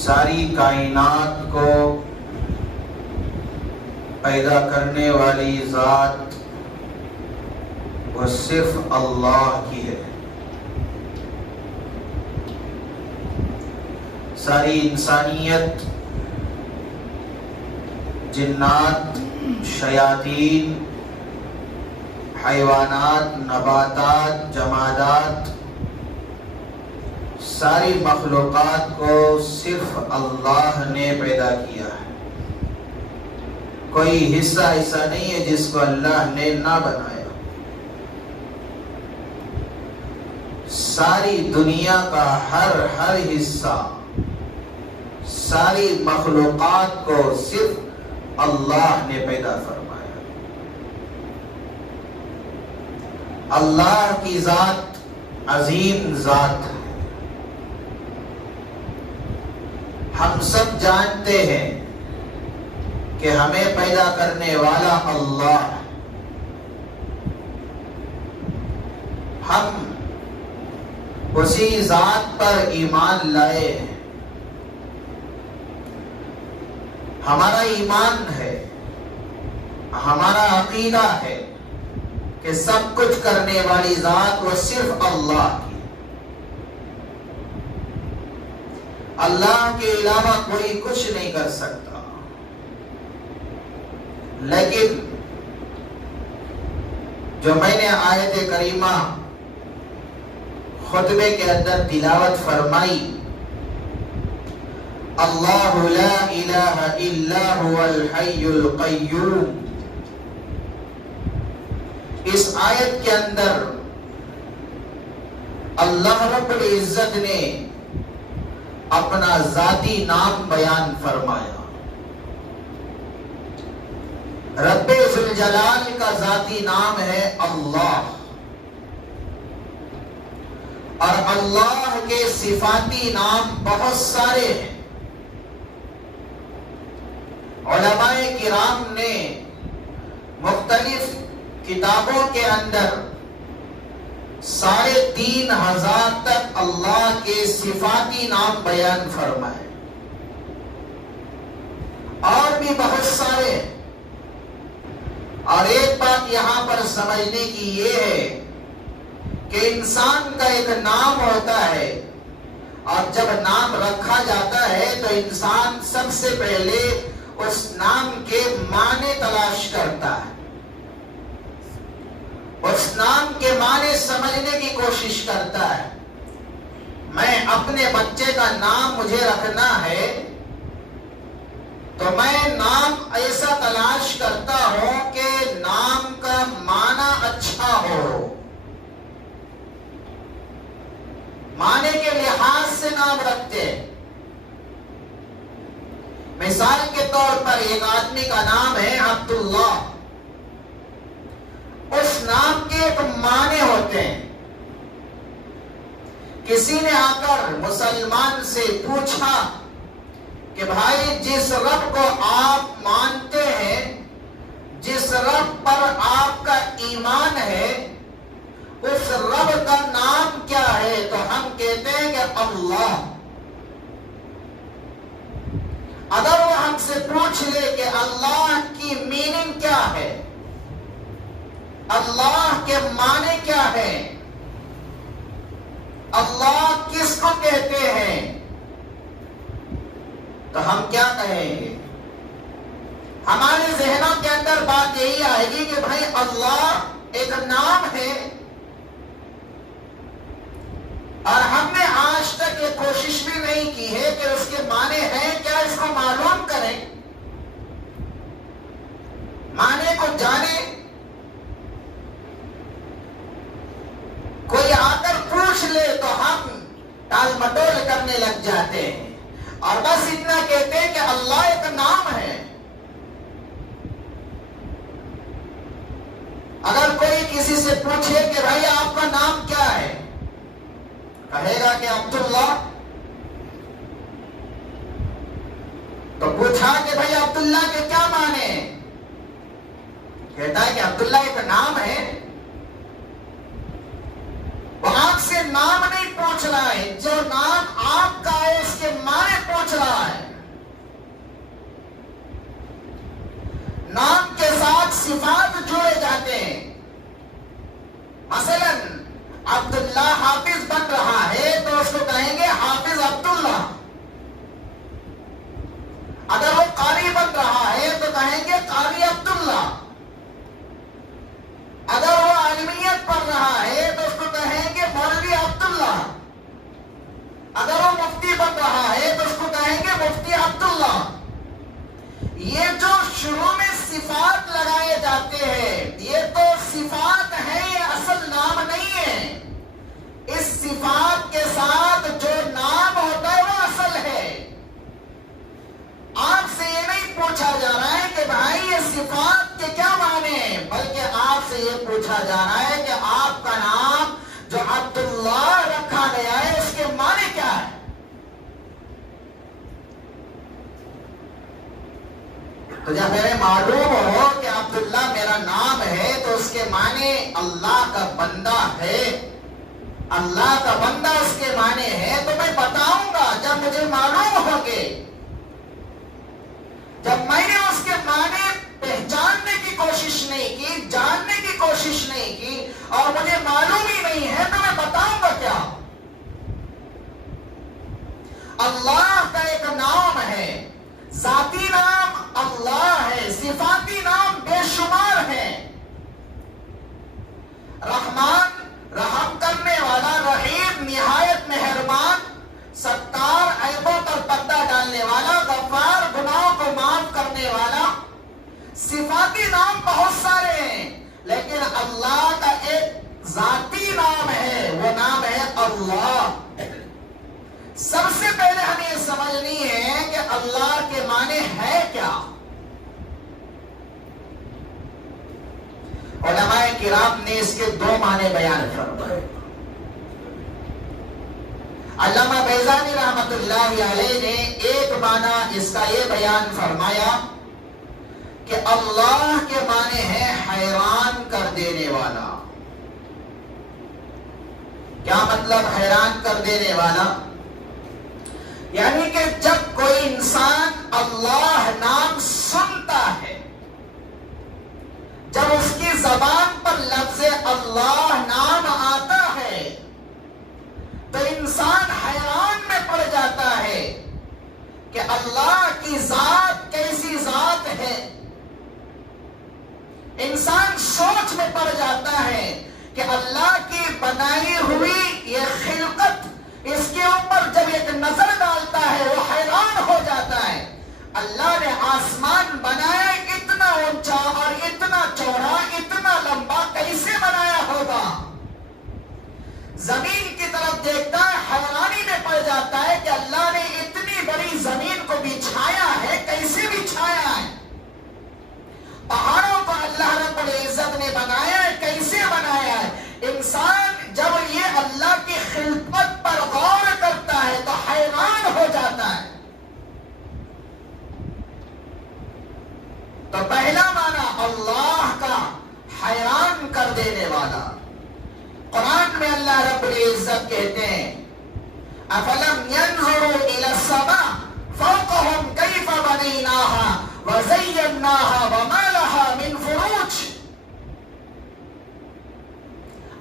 ساری کائنات کو پیدا کرنے والی ذات وہ صرف اللہ کی ہے. ساری انسانیت، جنات، شیاطین، حیوانات، نباتات، جمادات، ساری مخلوقات کو صرف اللہ نے پیدا کیا ہے. کوئی حصہ ایسا نہیں ہے جس کو اللہ نے نہ بنایا. ساری دنیا کا ہر حصہ، ساری مخلوقات کو صرف اللہ نے پیدا فرمایا. اللہ کی ذات عظیم ذات ہے. ہم سب جانتے ہیں کہ ہمیں پیدا کرنے والا اللہ ہے. ہم اسی ذات پر ایمان لائے ہیں. ہمارا ایمان ہے، ہمارا عقیدہ ہے کہ سب کچھ کرنے والی ذات وہ صرف اللہ کی. اللہ کے علاوہ کوئی کچھ نہیں کر سکتا. لیکن جو میں نے آیت کریمہ خطبے کے اندر تلاوت فرمائی، اللہ لا الہ الا هو الحی القیوم، اس آیت کے اندر اللہ رب العزت نے اپنا ذاتی نام بیان فرمایا. رب ذوالجلال کا ذاتی نام ہے اللہ، اور اللہ کے صفاتی نام بہت سارے ہیں. علماء کرام نے مختلف کتابوں کے اندر 3,500 تک اللہ کے صفاتی نام بیان فرمائے، اور بھی بہت سارے. اور ایک بات یہاں پر سمجھنے کی یہ ہے کہ انسان کا ایک نام ہوتا ہے، اور جب نام رکھا جاتا ہے تو انسان سب سے پہلے اس نام کے معنی تلاش کرتا ہے، اس نام کے معنی سمجھنے کی کوشش کرتا ہے. میں اپنے بچے کا نام مجھے رکھنا ہے تو میں نام ایسا تلاش کرتا ہوں کہ نام کا معنی اچھا ہو، معنی کے لحاظ سے نام رکھتے ہیں. مثال کے طور پر ایک آدمی کا نام ہے عبداللہ. اس نام کے ایک معنی ہوتے ہیں. کسی نے آ کر مسلمان سے پوچھا کہ بھائی جس رب کو آپ مانتے ہیں، جس رب پر آپ کا ایمان ہے، اس رب کا نام کیا ہے؟ تو ہم کہتے ہیں کہ اللہ. اگر وہ ہم سے پوچھ لے کہ اللہ کی میننگ کیا ہے، اللہ کے معنی کیا ہے، اللہ کس کو کہتے ہیں، تو ہم کیا کہیں گے؟ ہمارے ذہنوں کے اندر بات یہی آئے گی کہ بھائی اللہ ایک نام ہے، اور ہم نے آج تک یہ کوشش بھی نہیں کی ہے کہ اس کے معنی ہیں کیا، اس کو معلوم کریں، معنی کو جانیں. کوئی آ کر پوچھ لے تو ہم ٹال مٹول کرنے لگ جاتے ہیں، اور بس اتنا کہتے ہیں کہ اللہ ایک نام ہے. اگر کوئی کسی سے پوچھے کہ بھائی آپ کا نام کیا ہے، کہے گا کہ عبداللہ. تو پوچھا کہ بھائی عبداللہ کے کیا معنی ہیں؟ کہتا ہے کہ عبداللہ ایک نام ہے. وہ آپ سے نام نہیں پوچھ رہا ہے، جو نام آپ کا ہے اس کے معنی پوچھ رہا صفات جوڑے جاتے ہیں. مثلا عبداللہ حافظ بن رہا ہے تو اس کو کہیں گے حافظ عبداللہ. اگر وہ قاری بن رہا ہے تو کہیں گے قاری عبداللہ. اگر وہ عالمیت پڑھ رہا ہے تو اس کو کہیں گے مولوی عبداللہ. اگر وہ مفتی بن رہا ہے تو اس کو کہیں گے مفتی عبداللہ. یہ جو شروع میں صفات لگائے جاتے ہیں یہ تو صفات ہیں، یہ اصل نام نہیں ہے. اس صفات کے ساتھ جو نام ہوتا ہے وہ اصل ہے. آپ سے یہ نہیں پوچھا جا رہا ہے کہ بھائی یہ صفات کے کیا معنی ہیں، بلکہ آپ سے یہ پوچھا جا رہا ہے کہ آپ کا نام جو عبداللہ رکھا گیا ہے اس کے معنی کیا ہے. تو جب ہمیں معلوم ہو کہ عبداللہ میرا نام ہے تو اس کے معنی اللہ کا بندہ ہے، اللہ کا بندہ اس کے معنی ہے، تو میں بتاؤں گا جب مجھے معلوم ہوگے. جب میں نے اس کے معنی پہچاننے کی کوشش نہیں کی، جاننے کی کوشش نہیں کی اور مجھے معلوم ہی نہیں ہے تو میں بتاؤں گا کیا. اللہ کا ایک نام ہے، ذاتی نام اللہ ہے، صفاتی نام بے شمار ہے. رحمان رحم کرنے والا، رحیم نہایت مہربان، ستار عیبوں پر پردہ ڈالنے والا، غفار گناہوں کو معاف کرنے والا. صفاتی نام بہت سارے ہیں لیکن اللہ کا ایک ذاتی نام ہے، وہ نام ہے اللہ. سب سے پہلے ہمیں یہ سمجھنی ہے کہ اللہ کے معنی ہے کیا. علماء کرام نے اس کے دو معنی بیان فرمائے. علامہ بیضانی رحمت اللہ علیہ نے ایک معنی اس کا یہ بیان فرمایا کہ اللہ کے معنی ہے حیران کر دینے والا. کیا مطلب حیران کر دینے والا؟ یعنی کہ جب کوئی انسان اللہ نام سنتا ہے، جب اس کی زبان پر لفظ اللہ نام آتا ہے تو انسان حیران میں پڑ جاتا ہے کہ اللہ کی ذات کیسی ذات ہے. انسان سوچ میں پڑ جاتا ہے کہ اللہ کی بنائی ہوئی یہ خلقت، اس کے اوپر جب ایک نظر ڈالتا ہے وہ حیران ہو جاتا ہے. اللہ نے آسمان بنایا اتنا اونچا اور اتنا چوڑا، اتنا لمبا، کیسے بنایا ہوگا. زمین کی طرف دیکھتا ہے، حیرانی میں پڑ جاتا ہے کہ اللہ نے اتنی بڑی زمین کو بچھایا ہے، کیسے بچھایا ہے. پہاڑوں کو اللہ رب العزت نے بنایا ہے، کیسے بنایا ہے. انسان جب یہ اللہ کی خلقت پر غور کرتا ہے تو حیران ہو جاتا ہے. تو پہلا معنی اللہ کا حیران کر دینے والا. قرآن میں اللہ رب العزت کہتے ہیں افلم ينظروا الى السماء فوقهم كيف بنيناها وزيناها وما لها من فروج.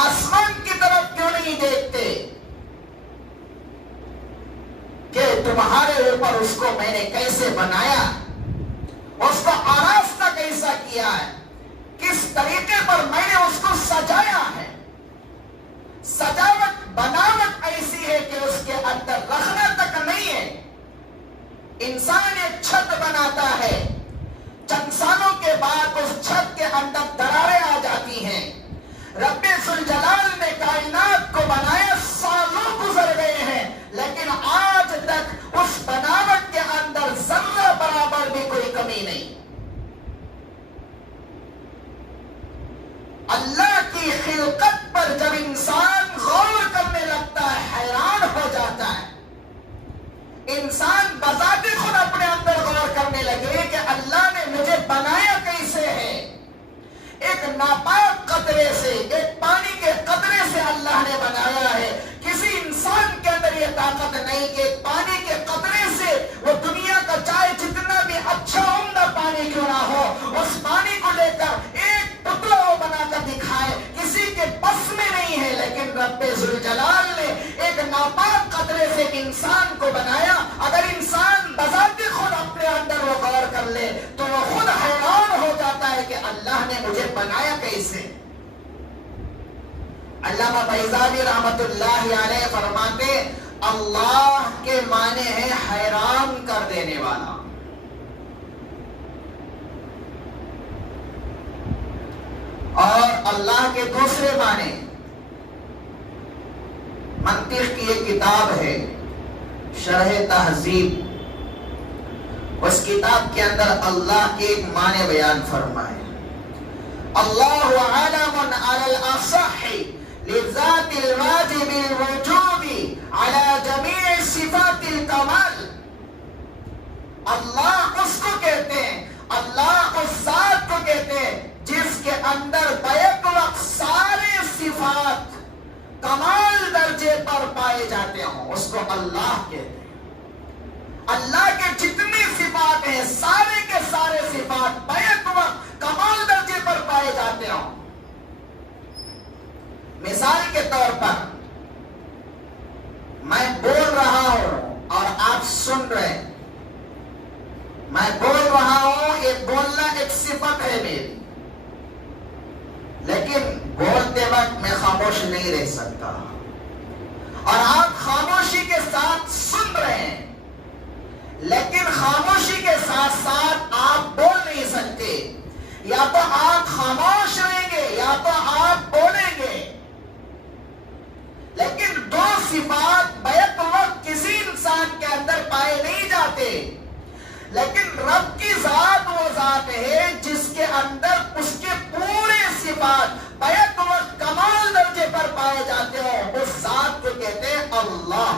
آسمان کی طرف کیوں نہیں دیکھتے کہ تمہارے اوپر اس کو میں نے کیسے بنایا، اس کو آراستہ کیسا کیا ہے، کس طریقے پر میں نے اس کو سجایا ہے. سجاوٹ بناوٹ ایسی ہے کہ اس کے اندر رکھنا تک نہیں ہے. انسان ایک چھت بناتا ہے، چند سالوں کے بعد اس چھت کے اندر دراریں آ جاتی ہیں. رب ذوالجلال نے کائنات کو بنایا، سالوں گزر گئے ہیں لیکن آج تک اس بناوٹ کے اندر ذرہ برابر بھی کوئی کمی نہیں. اللہ کی خلقت پر جب انسان غور کرنے لگتا ہے حیران ہو جاتا ہے. انسان بذات خود اپنے اندر غور کرنے لگے کہ اللہ نے مجھے بنایا کیسے ہے. ایک ناپاک قطرے سے، ایک پانی کے قطرے سے اللہ نے بنایا ہے. کسی انسان کے اندر یہ طاقت نہیں کہ ایک پانی کے قطرے سے وہ دنیا کا چاہے جتنا بھی اچھا عمدہ پانی کیوں نہ ہو، اس پانی کو لے کر سے انسان کو بنایا، اگر انسان بذات خود اپنے اندر وہ غور کر لے تو وہ خود حیران ہو جاتا ہے کہ اللہ نے مجھے بنایا کیسے۔ علامہ بیضاوی رحمت اللہ علیہ فرماتے اللہ کے معنی ہے حیران کر دینے والا، اور اللہ کے دوسرے معنی، منطق کی ایک کتاب ہے شرح تہذیب، اس کتاب کے اندر اللہ کے ایک معنی بیان فرمائے، اللہ عالم علی الاصح لذات الواجب الوجوب على جميع صفات الکمال۔ اللہ اس کو کہتے ہیں، اللہ اس ذات کو کہتے ہیں جس کے اندر بیک وقت سارے صفات کمال درجے پر پائے جاتے ہوں، اس کو اللہ کہتے ہیں۔ اللہ کے جتنی صفات ہیں سارے کے سارے صفات بیک وقت کمال درجے پر پائے جاتے ہوں۔ مثال کے طور پر میں بول رہا ہوں اور آپ سن رہے ہیں، میں بول رہا ہوں، یہ بولنا ایک صفت ہے میری، لیکن بولتے وقت میں خاموش نہیں رہ سکتا، اور آپ خاموشی کے ساتھ سن رہے ہیں، لیکن خاموشی کے ساتھ ساتھ آپ بول نہیں سکتے، یا تو آپ خاموش رہیں گے یا تو آپ بولیں گے، لیکن دو صفات بیک وقت کسی انسان کے اندر پائے نہیں جاتے، لیکن رب کی ذات وہ ذات ہے جس کے اندر اس کے پورے صفات بیک وقت کمال درجے پر پائے جاتے ہو، اس ذات کو کہتے ہیں اللہ۔